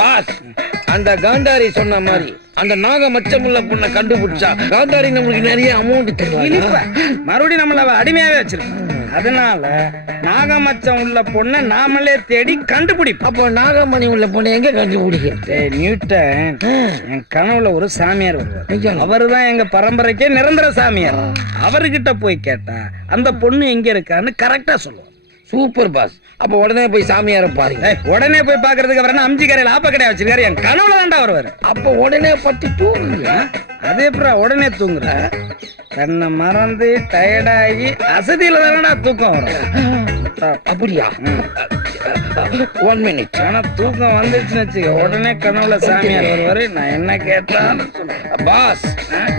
Pass, அந்த காந்தாரி சொன்ன மாதிரி அந்த நாக மச்சமுள்ள பொண்ணை கண்டுபிடிச்சா காந்தாரி நம்மளுக்கு நிறைய அமௌண்ட் தருவாங்க. மறுபடியும் நம்மள அடிமையாவே வச்சிருக்கோம். அதனால நாகமச்சம் உள்ள பொண்ணை நாமளே தேடி கண்டுபிடிப்போம். அப்போ நாகமணி உள்ள பொண்ணை எங்க கண்டுபிடிக்க? நியூட்டன் என் கனவுல ஒரு சாமியார் வருவார். அவரு தான் எங்க பரம்பரைக்கே நிரந்தர சாமியார். அவர்கிட்ட போய் கேட்டா அந்த பொண்ணு எங்க இருக்கான்னு கரெக்டா சொல்லுவோம். Super pass. அப்ப உடனே போய் சாமியார பாருங்க. உடனே போய் பாக்குறதுக்கு அவர அம்ஜி கரையில ஆப்ப கடையா வச்சிருக்காரு. என் கனவுல தான்டா வருவாரு. அப்ப உடனே பட்டு தூங்குங்க. அதே அப்புறம் உடனே தூங்குற தன்னை மறந்து டயர்டாகி அசதியில தானடா தூக்கம் வரும். அப்படியா? 1 minute. ஆனா தூக்கம் வந்துச்சுன்னு வச்சுக்க உடனே கனவுல சாமியார் வருவாரு. நான் என்ன கேட்டாலும் பாஸ்,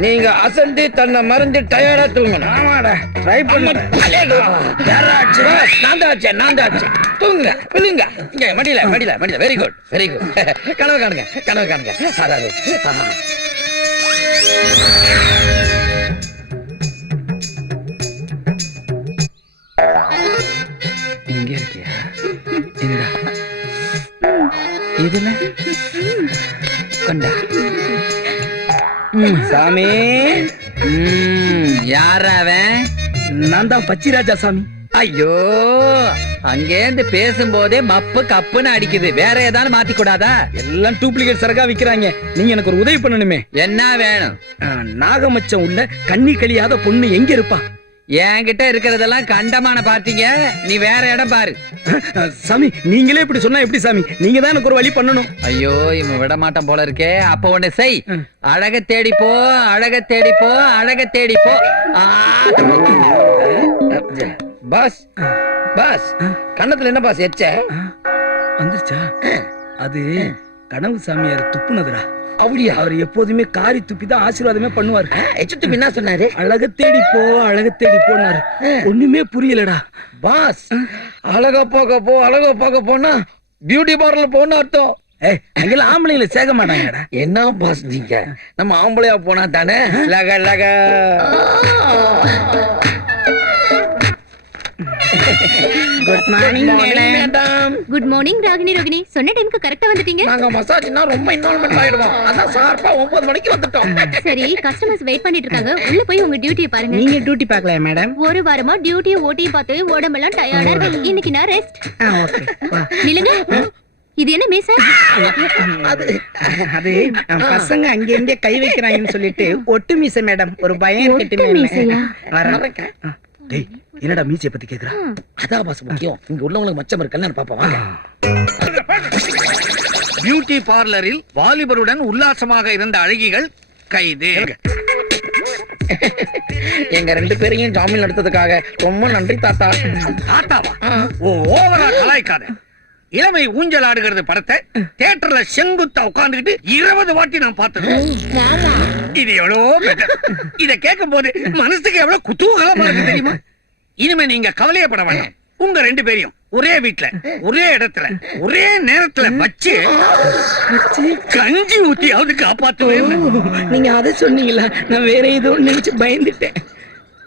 நீங்க அசந்து தன்னை மறந்து டயர்டா தூங்கணும். ஆமாடா ட்ரை பண்ண. நான் தான் தூங்குங்க, விழுங்க. இங்க மடியில மடியில மடியில. Very good very good. கனவு காணுங்க கனவு காணுங்க. அதாவது இங்க இருக்கியா? இதுல கொண்டா சாமி. யார அவன்? நான் தான் பச்சிராஜா சாமி. ஐயோ, அங்கேந்து பேசும்போதே மப்பு கப்புன்னு அடிக்குது. வேற ஏதாவது மாத்தி கூடாதா? எல்லாம் டூப்ளிகேட் சரக்கா விக்கிறாங்க. நீங்க எனக்கு ஒரு உதவி பண்ணணுமே. என்ன வேணும்? நாகமச்சம் உள்ள கண்ணி கழியாத பொண்ணு எங்க இருப்பா? என்கிட்ட இருக்கிறதெல்லாம் கண்டமான பார்த்தீங்க. நீ வேற இடம் பாரு. சாமி, நீங்களே இப்படி சொன்னா எப்படி சாமி? நீங்க தான் எனக்கு ஒரு வழி பண்ணணும். ஐயோ, இவன் விட மாட்டான் போல இருக்கே. அப்ப ஒண்ணு செய். அழக தேடி போ, அழக தேடி போ, அழக தேடி போ. பாஸ் பாஸ், கண்ணத்துல என்ன பாஸ் எச்ச வந்துருச்சா? அது கனவு சாமியார் துப்புனதுரா. அப்படியா? அவர் எப்போதுமே காரி துப்பி தான் ஆசீர்வாதமே பண்ணுவாரு. எச்ச துப்பி என்ன சொன்னாரு? அழக தேடி போ, அழக தேடி போனாரு. ஒண்ணுமே புரியலடா. பாஸ், அழகா பார்க்க போ, அழகா பார்க்க போனா பியூட்டி பார்லர் போன அர்த்தம். அங்கெல்லாம் ஆம்பளைங்களை சேர்க்க மாட்டாங்கடா. என்ன பாஸ் நீங்க? நம்ம ஆம்பளையா போனா தானே லக லக. Good morning madam. Good morning Ragini. Rohini, சொன்ன டைம்க்கு கரெக்ட்டா வந்துட்டீங்க. நாங்க மசாஜ்னா ரொம்ப இன்வால்வ்மென்ட் ஆயிடுவோம். அதான் ஷார்ப்பா 9 மணிக்கு வந்துட்டோம். சரி, கஸ்டமர்ஸ் வெயிட் பண்ணிட்டு இருக்காங்க. உள்ள போய் உங்க டியூட்டியை பாருங்க. நீங்க டியூட்டி பார்க்கலையா மேடம்? ஒரு வாரமா டியூட்டி ஓட்டி பார்த்து உடம்பெல்லாம் டயர்டா இருக்கு. இன்னைக்கு நான் ரெஸ்ட். ஓகே. நில்லுங்க. இது என்ன மீசா? அது பசங்க அங்க இருந்தே கை வைக்கிறாங்கன்னு சொல்லிட்டு ஒட்டு மீசை மேடம். ஒரு பயம் ஒட்டு மீசையா? டேய், என்னடா மீசைய பத்தி கேக்குறா? அதான் பாஸ் முக்கியம். இங்க உள்ளவங்களுக்கு மச்சம் இருக்கன்னு பாப்போம் வாங்க. பியூட்டி பார்லரில் வாலிபருடன் உல்லாசமாக இருந்த அழகிகள் கைது. எங்க 2 பேரையும் ஜாமீன் எடுத்ததுக்காக ரொம்ப நன்றி தாத்தா. தாத்தாவா? ஓவரா கலாய்க்காத. இளமை ஊஞ்சல் ஆடுகிறது படத்தை தியேட்டர்ல செங்குத்தா உட்கார்ந்துகிட்டு 20 வாட்டி நான் பார்த்தது. இது எவ்வளவு better. இத கேட்கும் போது மனசுக்கு எவ்வளவு குதூகலமா இருக்கு தெரியுமா? இனிமே நீங்க கவலையப்பட வேண்டாம். உங்க 2 பேரையும் ஒரே வீட்டுல, ஒரே இடத்துல, ஒரே நேரத்துல வச்சு கஞ்சி ஊத்தியாவது காப்பாத்துவேன். நீங்க அதை சொன்னீங்களா? நான் வேற ஏதோ நினைச்சு பயந்துட்டேன்.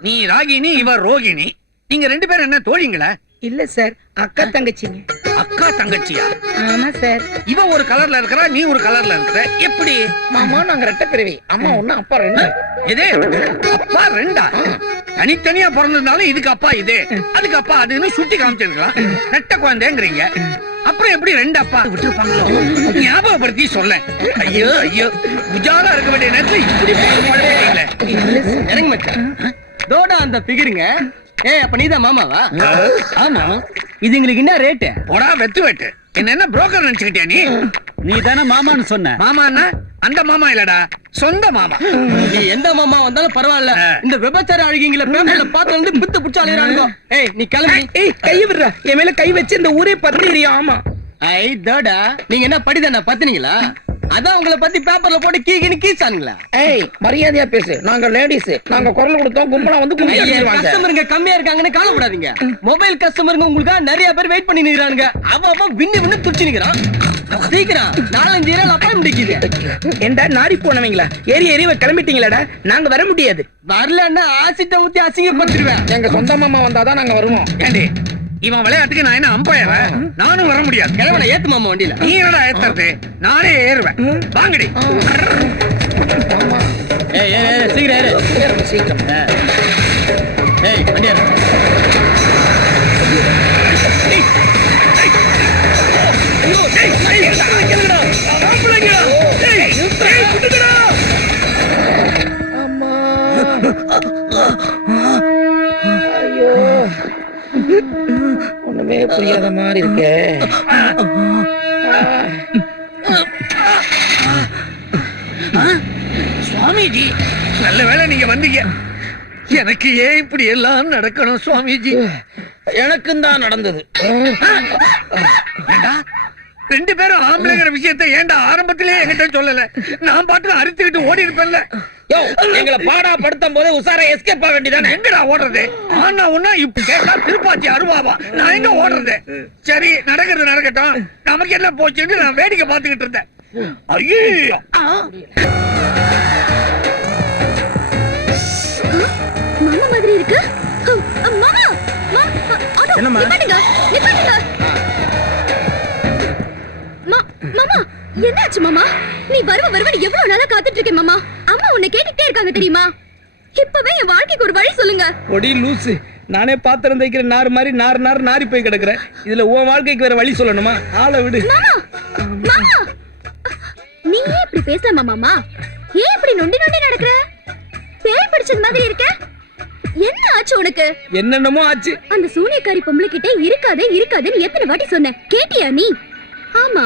நீ ராகினி, இவர் ரோகிணி. நீங்க 2 பேரும் என்ன தோழிங்களா? இல்ல சார், அக்கா தங்கச்சிங்க. அக்கா தங்கச்சியா? ஆமா சார். இவ ஒரு கலர்ல இருக்கறா, நீ ஒரு கலர்ல இருக்கற. எப்படி? மாமா நாங்க ரெட்டை பிறவி. அம்மா 1 அப்பா 2. இதே அப்பா 2. தனித்தனியா பிறந்திருந்தாலும் இதுக்கு அப்பா இது, அதுக்கு அப்பா அதுன்னு சுட்டி காமிச்சிருக்கலாம். ரெட்ட குழந்தைங்கிறீங்க. அப்புறம் எப்படி 2 அப்பா விட்டுருப்பாங்களோ? ஞாபகப்படுத்தி சொல்ல. ஐயோ ஐயோ, உஜாலா இருக்க வேண்டிய நேரத்துல இப்படி இறங்க மச்சான். தோடா அந்த பிகருங்க. ஏய், அப்ப நீதான் மாமாவா? ஆமா. இது உங்களுக்கு என்ன ரேட்டு? போடா வெத்து வெட்டு. என்ன புரோக்கர் நினைச்சுக்கிட்டியா நீ? நீ தானே மாமான்னு சொன்ன. மாமான்னா அந்த மாமா இல்லடா, சொந்த மாமா. நீ எந்த மாமா வந்தாலும் பரவாயில்ல. இந்த விபச்சார அழகிங்கள பேப்பர்ல பார்த்து வந்து பித்து பிடிச்சு அலையறானுங்க. ஏய், நீ கிளம்பி. ஏய், கை விடுறா. என் மேல கை வச்சு இந்த ஊரே பத்திரியா? ஆமா. ஐ தோடா, நீங்க என்ன படிதானே பத்தினீங்களா? அதான் உங்களை பத்தி பேப்பர்ல போட்டு கீகின்னு கீச்சானுங்களா? ஏய், மரியாதையா பேசு. நாங்க லேடிஸ். நாங்க குரல் கொடுத்தோம், கும்பலா வந்து கஸ்டமருங்க கம்மியா இருக்காங்கன்னு கவலைப்படாதீங்க. மொபைல் கஸ்டமருங்க உங்களுக்கா நிறைய பேர் வெயிட் பண்ணி நிக்கிறானுங்க. அவன் வின்னு வின்னு துடிச்சு நிக்கிறான். சீக்கிரம் 4-5 ஏரியால அப்பாயின்மெண்ட் இருக்குது. ஏண்டா நாரி போனவங்களா ஏறி ஏறி கிளம்பிட்டீங்களாடா? நாங்க வர முடியாது. வரலன்னா ஆசிட்ட ஊத்தி அசிங்கப்படுத்திடுவேன். எங்க சொந்த மாமா வந்தாதான் நாங்க வருவோம். ஏண்டி இவன் விளையாட்டுக்கு நான் என்ன அம்பையரா? நானும் வர முடியாது. கிளம்பன ஏத்து மாமா வண்டியில. நீ என்னடா ஏத்துறது? நானே ஏறுவேன். வாங்கடி. ஏய் ஏய் சீக்கிரம் ஏறு. சீக்கிரம். ஏய் வண்டி ஏறு. ஐயோ ஒண்ணுமே புரியாத மாதிரி இருக்கே. சுவாமிஜி நல்ல வேளை நீங்க வந்தீங்க. எனக்கு ஏன் இப்படி எல்லாம் நடக்கணும் சுவாமிஜி? எனக்கும் தான் நடந்தது. ஏண்டா, 2 பேரும் ஆம்பளைங்கிற விஷயத்தை ஏன்டா ஆரம்பத்திலே என்கிட்ட சொல்லல? நான் பாட்டுக்கு அறுத்துக்கிட்டு ஓடி இருப்பேன்ல. யோ, எங்களை பாடா படுத்தும் போதே உசாரா எஸ்கேப் ஆக வேண்டியதானே. எங்கடா ஓடுறது? ஆனா ஒன்னா இப்ப கேட்டா திருப்பாச்சி அருவாவா? நான் எங்க ஓடுறது? சரி நடக்கிறது நடக்கட்டும். நமக்கு என்ன போச்சுன்னு நான் வேடிக்கை பார்த்துக்கிட்டு இருந்தேன். ஐயோ மாமா மாதிரி இருக்கு. மாமா என்னம்மா? நிப்பாட்டுங்க. மாமா என்னாச்சு மாமா? நீ வருவன்னு எவ்வளவு நாளா காத்துட்டு இருக்கேன் மாமா. அம்மா உன்னை கேட்டுட்டே இருக்காங்க தெரியுமா? இப்பவே என் வாழ்க்கைக்கு ஒரு வழி சொல்லுங்க. ஒடி லூசு. நானே பாத்திரம் தைக்கிற நார் மாதிரி நாரி போய் கிடக்குறேன். இதுல உன் வாழ்க்கைக்கு வேற வழி சொல்லணுமா? ஆளை விடு. மாமா மாமா நீ ஏன் இப்படி பேசலாமா மாமா? ஏன் இப்படி நொண்டி நடக்கிற? பேய் பிடிச்சது மாதிரி இருக்க. என்ன ஆச்சு உனக்கு? என்னென்னமோ ஆச்சு. அந்த சூனியக்காரி பொம்பளை கிட்ட இருக்காதேன்னு எத்தனை வாட்டி சொன்னேன், கேட்டியா நீ? ஆமா,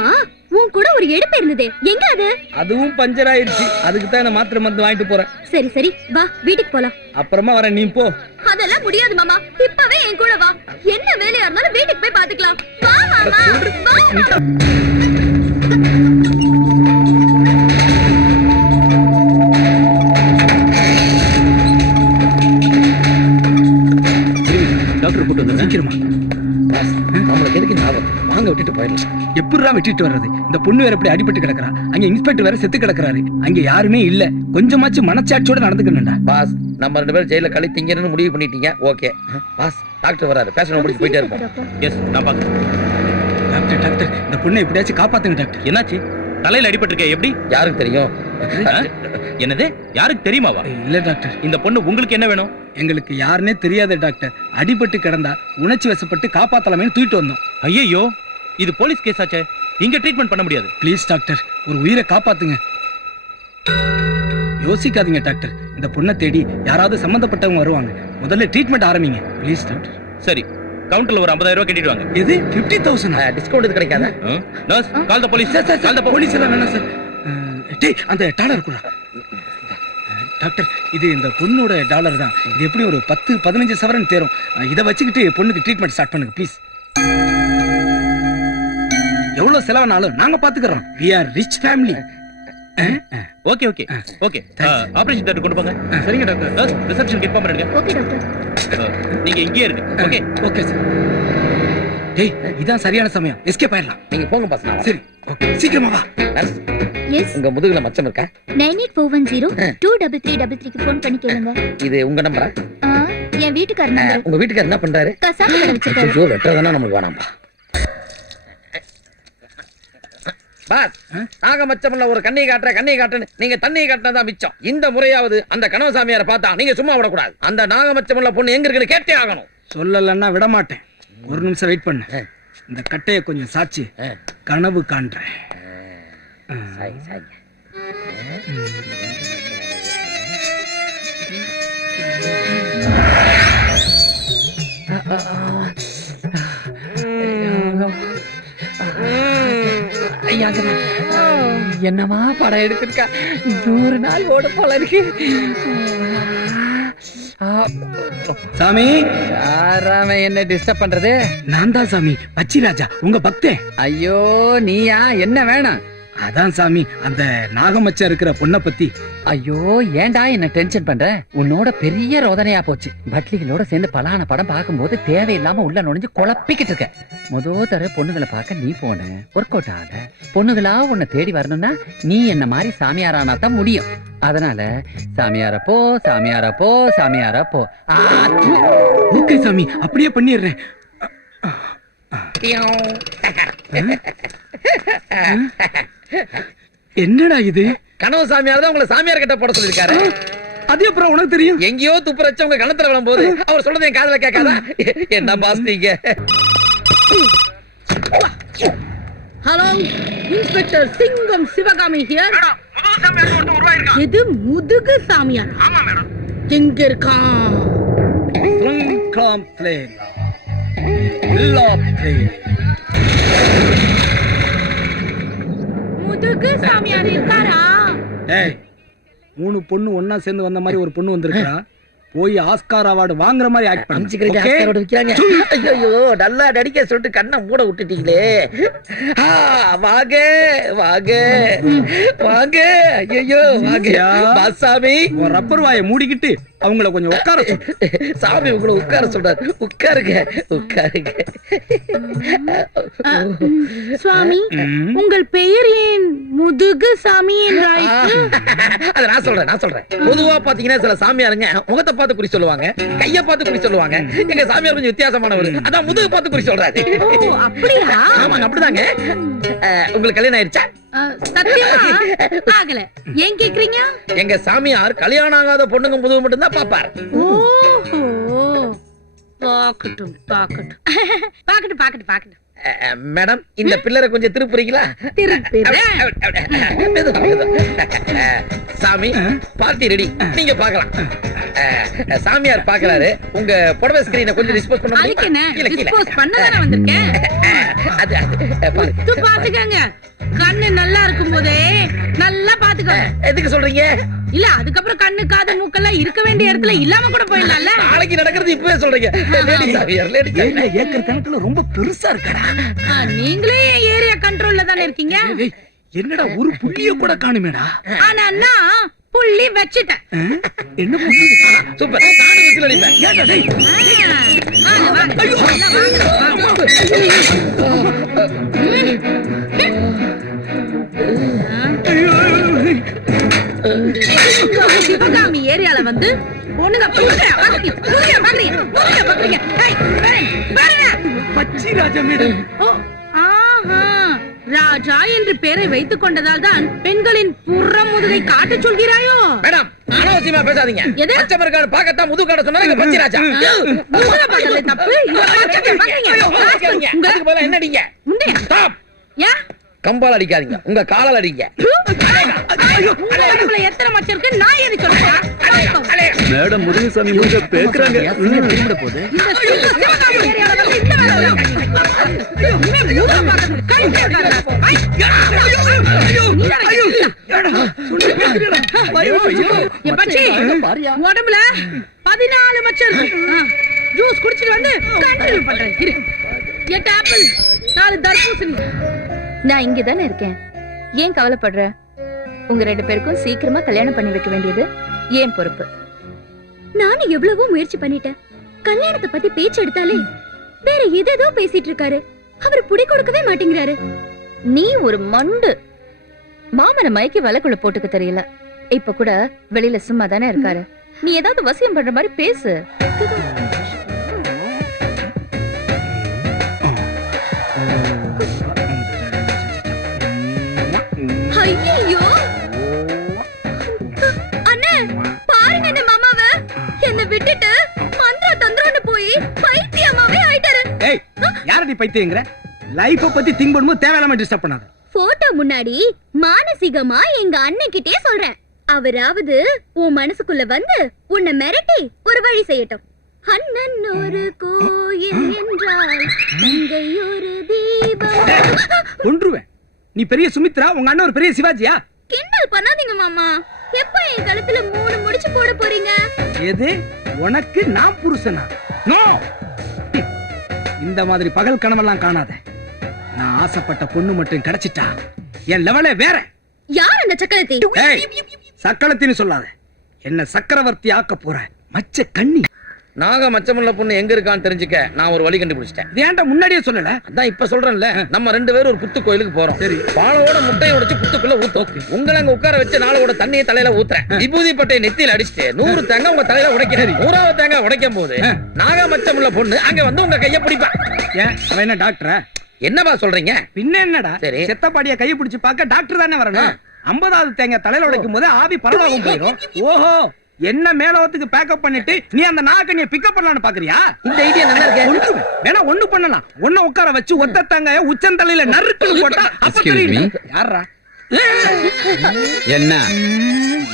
உன் கூட ஒரு எடுப்பு இருந்ததே, எங்க அது? அதுவும் பஞ்சர் ஆயிடுச்சு. அதுக்கு தான் நான் மாத்திரை மருந்து வாங்கிட்டு போறேன். சரி வா, வீட்டுக்கு போலாம். அப்புறமா வரேன், நீ போ. அதெல்லாம் முடியாது மாமா. இப்பவே என் கூட வா. என்ன வேலையா இருந்தாலும் வீட்டுக்கு போய் பாத்துக்கலாம். வா மாமா, வா. டாக்டர் கூட்டு வந்து சீக்கிரமா. நம்மளுக்கு எதுக்கு ஞாபகம்? வாங்க விட்டுட்டு போயிடலாம். எப்படிதான் விட்டுட்டு வர்றது? இந்த பொண்ணு வேற எப்படி அடிபட்டு கிடக்குறா. அங்க இன்ஸ்பெக்டர் வேற செத்து கிடக்குறாரு. அங்க யாருமே இல்ல. கொஞ்சமாச்சும் மனச்சாட்சியோட நடந்துக்கணும்டா. பாஸ், நம்ம 2 பேரும் ஜெயில கழித்தீங்கன்னு முடிவு பண்ணிட்டீங்க. ஓகே பாஸ், டாக்டர் வராரு. பேஷண்ட் முடிச்சு போயிட்டே இருப்போம். எஸ் நான் பாக்குறேன். டாக்டர் இந்த பொண்ணை எப்படியாச்சும் காப்பாத்துங்க டாக்டர். என்னாச்சு? தலையில அடிபட்டிருக்கே, எப்படி? யாருக்கு தெரியும்? என்னது? யாருக்கு தெரியுமாவா? இல்ல டாக்டர், இந்த பொண்ணு உங்களுக்கு என்ன வேணும்? எங்களுக்கு யாருன்னே தெரியாத டாக்டர். அடிபட்டு கிடந்தா உணர்ச்சி வசப்பட்டு காப்பாத்தலாமேன்னு தூக்கிட்டு வந்தோம். ஐயோ, இது போலீஸ் கேஸ் ஆச்சே. இங்க ட்ரீட்மெண்ட் பண்ண முடியாது. ப்ளீஸ் டாக்டர், ஒரு உயிரை காப்பாத்துங்க. யோசிக்காதீங்க டாக்டர். இந்த பொண்ணை தேடி யாராவது சம்பந்தப்பட்டவங்க வருவாங்க. முதல்ல ட்ரீட்மெண்ட் ஆரம்பிங்க ப்ளீஸ் டாக்டர். சரி, கவுண்டர்ல ஒரு 50,000 ரூபாய் கட்டிட்டு வாங்க. இது 50,000. டிஸ்கவுண்ட் இது கிடைக்காத? Nurse, call the police. Call the police எல்லாம் வேணாம் சார். டேய், அந்த டாலர் கூட. டாக்டர், இது இந்த பொண்ணோட டாலர் தான். இது எப்படி ஒரு 10-15 சவரன் தேரும். இதை வச்சுக்கிட்டு பொண்ணுக்கு ட்ரீட்மெண்ட் ஸ்டார்ட் பண்ணுங்க ப்ளீஸ். எவ்வளவு செலவானாலும் நாங்க பாத்துக்கிறோம். we are rich family. Okay okay okay. Operation theatre கொண்டு போங்க. சரிங்க டாக்டர். நர்ஸ், ரிசப்ஷன் கிட் பண்ணுங்க. Okay doctor. நீங்க இங்கே இருங்க. Okay okay sir. டேய், இதான் சரியான சமயம். எஸ்கேப் ஆயிடலாம். நீங்க போங்க பாஸ். சரி ஓகே, சீக்கிரமா வா. நர்ஸ், எஸ், உங்க முதுகுல மச்சம் இருக்கா? 9841023333 க்கு ஃபோன் பண்ணி கேளுங்க. இது உங்க நம்பரா? என் வீட்டுக்காரர் நம்பர். உங்க வீட்டுக்காரர் என்ன பண்றாரு? கசாப்பு கடை வச்சிருக்காரு. ஐயோ, வெட்டறதானே நமக்கு வேணாம்பா. பாஸ், நாக மச்சமுள்ள ஒரு கண்ணை காட்டுன்னு நீங்க தண்ணி காட்டினதா மிச்சம். இந்த முறையாவது அந்த கனவசாமியாரை பார்த்தா நீங்க சும்மா விடக்கூடாது. அந்த நாக மச்சமுள்ள பொண்ணு எங்க இருக்குன்னு கேட்டே ஆகணும். சொல்லலன்னா விட மாட்டேன். ஒரு நிமிஷம் வெயிட் பண்ணு. இந்த கட்டையை கொஞ்சம் சாட்சி கனவு காண்றேன். சாய் சாய். என்னமா படம் எடுத்திருக்கா? 100 நாள் ஓட போல இருக்கு. சாமி, யாராம என்ன டிஸ்டர்ப் பண்றது? நான் தான் சாமி, பச்சிராஜா, உங்க பக்தே. ஐயோ, நீயா? என்ன வேணும்? அதான் சாமி அந்த நாகமச்சா இருக்கிற பொண்ணை பத்தி. ஐயோ ஏன்டா என்ன டென்ஷன் பண்ற? உன்னோட பெரிய ரோதனையா போச்சு. பட்லிகளோட சேர்ந்து பலான படம் பார்க்கும்போது தேவையில்லாம உள்ள நுழைஞ்சு குழப்பிக்கிட்டு இருக்க. தர பொண்ணுகளை பார்க்க நீ போன ஒர்க் அவுட் ஆகல. பொண்ணுகளா உன்னை தேடி வரணும்னா நீ என்ன மாதிரி சாமியாரானா தான் முடியும். அதனால சாமியாரப்போ சாமியாரப்போ சாமியாரப்போ. ஓகே சாமி, அப்படியே பண்ணிடுறேன். என்னடா இது? கனவு சாமியார் தான் உங்களை சாமியார் கிட்ட போட சொல்லிருக்காரு. அது அப்புறம் உனக்கு தெரியும்? எங்கேயோ துப்புரச்ச உங்க கணத்துல விழும்போது அவர் சொல்றது என் காதுல கேட்காதா? என்ன பாஸ் நீங்க? ஹலோ, இன்ஸ்பெக்டர் சிங்கம் சிவகாமி ஹியர். இது முதுகு சாமியார். ஆமா மேடம். எங்க இருக்கான்? முதுகு சாமியார் இருக்காரா? ஏய், 3 பொண்ணு ஒன்னா சேர்ந்து வந்த மாதிரி ஒரு பொண்ணு வந்திருக்கா. போய் ஆஸ்கார் அவார்டு வாங்குற மாதிரி ஆக்ட் பண்ணு. ஐயோ நல்லா நடிக்க சொல்லிட்டு கண்ணை மூட விட்டுட்டீங்களே. வாங்க வாங்க வாங்க. ஐயோ வாங்க பாசாமி. ரப்பர் வாயை மூடிக்கிட்டு அவங்கள கொஞ்சம் உட்கார சொல்லு. சாமி உங்களை உட்கார சொல்றாரு. உட்காருங்க உட்காருங்க. சுவாமி, உங்கள் பெயர் ஏன் முதுகு சாமி என்றாயிற்று? அத நான் சொல்றேன். பொதுவா பாத்தீங்கன்னா சில சாமியாருங்க முகத்தை பார்த்து குறி சொல்லுவாங்க, கைய பார்த்து குறி சொல்லுவாங்க. எங்க சாமியார் கொஞ்சம் வித்தியாசமானவர். அதான் முதுகு பார்த்து குறி சொல்றாரு. ஓ, அப்படியா? ஆமாங்க, அப்படிதாங்க. உங்களுக்கு கல்யாணம் ஆயிடுச்சா? சத்தியமா ஆகல. ஏன் கேக்குறீங்க? எங்க சாமியார் கல்யாணம் ஆகாத பொண்ணுங்க முதுகு மட்டும் தான் பாப்பார். ஓஹோ, பாக்கட்டும் பாக்கட்டும் பாக்கட்டும் பாக்கட்டும் பாக்கட்டும். மேடம், இந்த பில்லரை கொஞ்சம் திருப்புறீங்களா? சாமி, பார்ட்டி ரெடி. நீங்க பாக்கலாம். சாமியார் பாக்குறாரு. உங்க புடவை ஸ்கிரீனை கொஞ்சம் டிஸ்போஸ் பண்ண அதுக்கு என்ன? டிஸ்போஸ் பண்ண தானே வந்திருக்கேன். அது பாத்துக்கங்க. கண்ணு நல்லா இருக்கும் போதே நல்லா பாத்துக்கோங்க. எதுக்கு சொல்றீங்க? இல்ல, அதுக்கப்புறம் கண்ணு காது மூக்கெல்லாம் இருக்க வேண்டிய இடத்துல இல்லாம கூட போயிடலாம்ல. நாளைக்கு நடக்கிறது இப்பவே சொல்றீங்க. லேடி சாமியார், லேடி சாமியார். ஏக்கர் கணக்குல ரொம்ப பெருசா இருக்கடா. நீங்களே ஏரியா கண்ட்ரோல்ல தானே இருக்கீங்க. என்னடா ஒரு புள்ளிய கூட காணுமேடா. ஆனா நான் புள்ளி வச்சிட்டேன். என்ன புள்ளி? சூப்பர். நானும் விசில் அடிப்பேன். ஏடா டேய். வாங்க வாங்க. ஐயோ, சிவகாமி ஏரியால வந்து பொண்ணுங்க பச்சி ராஜா மேடம். ராஜா என்று பெயரை வைத்துக் கொண்டதால் தான் பெண்களின் புறம் முதுகை காட்ட சொல்கிறாயோ? மேடம், அனாவசியமா பேசாதீங்க. எது? பச்சைமரக்காடு பாக்கத்தான் முதுகு காட்ட சொன்னாங்க. பச்சை ராஜா முதுக பார்த்தது தப்பு. அதுக்கு பதிலா என்ன அடிங்க? ஸ்டாப். ஏன் கம்பால் அடிக்காதீங்க, உங்க காலால் அடிங்க. எத்தனை மச்சம் இருக்கு? நான் எது சொல்றேன்? மேடம் முருகசாமி முருக பேக்குறாங்க. திரும்பிட போகுது. உடம்புல 14 மச்சம் இருக்கு. ஜூஸ் குடிச்சிட்டு வந்து கண்டினியூ பண்றேன். 8 ஆப்பிள், 4 தர்பூசணி. நான் இங்க தானே இருக்கேன். ஏன் கவலைப்படுற? உங்க 2 பேருக்கும் சீக்கிரமா கல்யாணம் பண்ணி வைக்க வேண்டியது ஏன் பொறுப்பு. நானும் எவ்வளவோ முயற்சி பண்ணிட்டேன். கல்யாணத்தை பத்தி பேச்சு எடுத்தாலே வேற ஏதேதோ பேசிட்டு இருக்காரு. அவர் புடி கொடுக்கவே மாட்டேங்கிறாரு. நீ ஒரு மண்டு. மாமனை மயக்கி வலைக்குள்ள போட்டுக்க தெரியல. இப்ப கூட வெளியில சும்மா தானே இருக்காரு. நீ ஏதாவது வசியம் பண்ற மாதிரி பேசு. ஐயோ அண்ணே, பாருங்க இந்த மாமாவை. என்ன விட்டுட்டு மந்திர தந்திரம்னு போய் பைத்தியமாவே ஆயிட்டாரு. ஏய், யாரடி பைத்தியங்கற? லைஃப பத்தி திங்க் பண்ணும்போது தேவையில்லாம டிஸ்டர்ப் பண்ணாத. போட்டோ முன்னாடி மானசீகமா எங்க அண்ணன் கிட்டே சொல்றேன். அவராவது உன் மனசுக்குள்ள வந்து உன்னை மிரட்டி ஒரு வழி செய்யட்டும். அண்ணன் ஒரு கோயில் என்றால் அங்கே ஒரு தீபம். கொன்றுவேன். நீ பெரிய சுமித்ரா, உங்க அண்ணன் ஒரு பெரிய சிவாஜியா? கிண்டல் பண்ணாதீங்க மாமா. எப்ப என் கழுத்துல 3 முடிச்சு போட போறீங்க? எது? உனக்கு நான் புருஷனா? நோ. இந்த மாதிரி பகல் கனவெல்லாம் காணாத. நான் ஆசைப்பட்ட பொண்ணு மட்டும் கிடைச்சிட்டா என் லெவலே வேற. யார் அந்த சக்கரத்தி? ஏய், சக்களத்தின்னு சொல்லாத. என்ன சக்கரவர்த்தி ஆக்க போற மச்ச கண்ணி. நாக மச்சமுள்ள பொண்ணு எங்க இருக்கான்னு தெரிஞ்சுக்க நான் ஒரு வழி கண்டுபிடிச்சிட்டேன். இது ஏன்டா முன்னாடியே சொல்லல? அதான் இப்ப சொல்றேன்ல, நம்ம 2 பேரும் ஒரு புத்து கோயிலுக்கு போறோம். சரி. பாலோட முட்டையை உடைச்சு புத்துக்குள்ள ஊத்து. உங்களை அங்க உட்கார வச்சு நாளோட தண்ணியை தலையில ஊத்துறேன். விபூதி பட்டையை நெத்தியில அடிச்சுட்டு 100 தேங்காய் உங்க தலையில உடைக்கிறேன். 100வது தேங்காய் உடைக்கும் போது நாக மச்சமுள்ள பொண்ணு அங்க வந்து உங்க கைய பிடிப்பா. ஏன் அவன் என்ன டாக்டரா? என்னப்பா சொல்றீங்க? பின்ன என்னடா? சரி. செத்தப்பாடிய கையை பிடிச்சு பார்க்க டாக்டர் தானே வரணும். 50வது தேங்காய் தலையில உடைக்கும் போது ஆவி பரவாகும் போயிடும். ஓஹோ, என்ன மேலோத்துக்கு பேக்கப் பண்ணிட்டு நீ அந்த நாகக்கண்ணியை பிக்கப் பண்ணலாம்னு பாக்குறியா? இந்த ஐடியா நல்லா இருக்கு. வேணா ஒண்ணு பண்ணலாம். ஒண்ணு உட்கார வச்சு ஒத்த தேங்காய உச்சந்தலையில நறுக்குன்னு போட்டா அப்ப Excuse தெரியும். me. யாரா? என்ன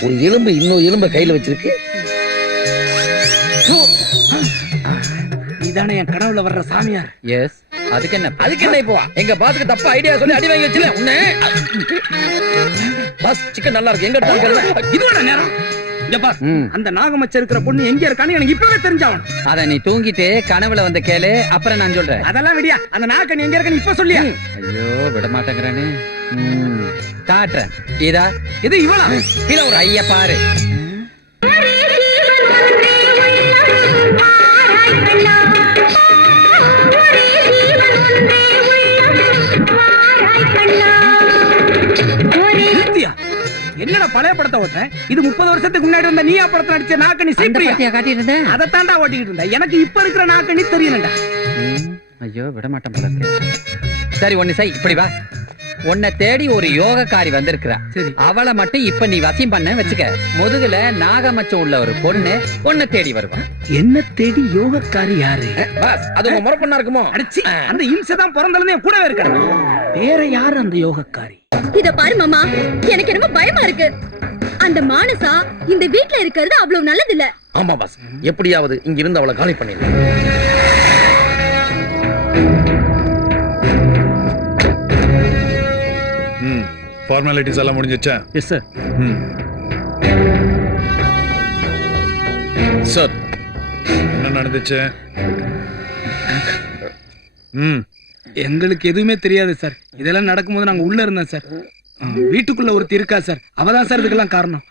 ஒரு எலும்பு இன்னொரு எலும்பை கையில வச்சிருக்கு. நீதானே என் கனவுல வர்ற சாமியார். எஸ் அதுக்கு என்ன அதுக்கு என்ன இப்போ எங்க பாஸ்க்கு தப்பா ஐடியா சொல்லி அடி வாங்கி வச்சுல உன்னை. பாஸ் சிக்கன் நல்லா இருக்கு. எங்க எடுத்தாங்க? இதுவான நேரம். இங்க பாஸ், ம். அந்த நாகமச்ச இருக்கிற பொண்ணு எங்க இருக்கான்னு எனக்கு இப்பவே தெரிஞ்சாவணும். அத நீ தூங்கிட்டு கனவுல வந்து கேளு, அப்புறம் நான் சொல்றேன். அதெல்லாம் விடியா. அந்த நாகக்கண்ணி எங்க இருக்குன்னு இப்ப சொல்லியா? ஐயோ விட மாட்டேங்கிறானே. காட்டுறேன். இதா இது இவளா? இத ஒரு ஐய பாரு. நிறுத்தியா? என்னடா பழைய படத்தை ஓட்டுறேன்? இது 30 வருஷத்துக்கு முன்னாடி வந்த நீயா படத்தை நடிச்ச நாகக்கண்ணி அந்த சீப்ரியா. பத்தியா காட்டிட்டு இருந்தேன். அதை தாண்டா ஓட்டிக்கிட்டு இருந்தேன். எனக்கு இப்ப இருக்கிற நாகக்கண்ணி தெரியலடா. ஐயோ விட மாட்டேன் போல இருக்கு. சரி ஒண்ணு செய், இப்படி வா. உன்னை தேடி ஒரு யோகக்காரி வந்திருக்கிறா. சரி. அவளை மட்டும் இப்ப நீ வசியம் பண்ண வச்சுக்க. முதுகுல நாகமச்சம் உள்ள ஒரு பொண்ணு உன்னை தேடி வருவா. என்ன தேடி யோகக்காரி யாரு? பாஸ் அது உங்க முறை பண்ணா இருக்குமோ? அடிச்சி அந்த இம்சை தான் பிறந்ததுல என் கூடவே இருக்காங்க. வேற யாரு அந்த யோகக்காரி? இத பாரு மாமா, எனக்கு என்னமோ பயமா இருக்கு. அந்த மானசா இந்த வீட்ல இருக்கிறது அவ்வளவு நல்லது இல்ல. ஆமா பாஸ், எப்படியாவது இங்க இருந்து அவளை காலி பண்ணிடு. ஃபார்மாலிட்டிஸ் எல்லாம் முடிஞ்சிச்சா? Yes sir. சார் என்ன நடந்துச்சு? எங்களுக்கு எதுவுமே தெரியாது சார். இதெல்லாம் நடக்கும்போது நாங்க உள்ள இருந்தோம் சார். வீட்டுக்குள்ள ஒருத்தி இருக்கா சார். அவதான் சார் இதுக்கெல்லாம் காரணம்.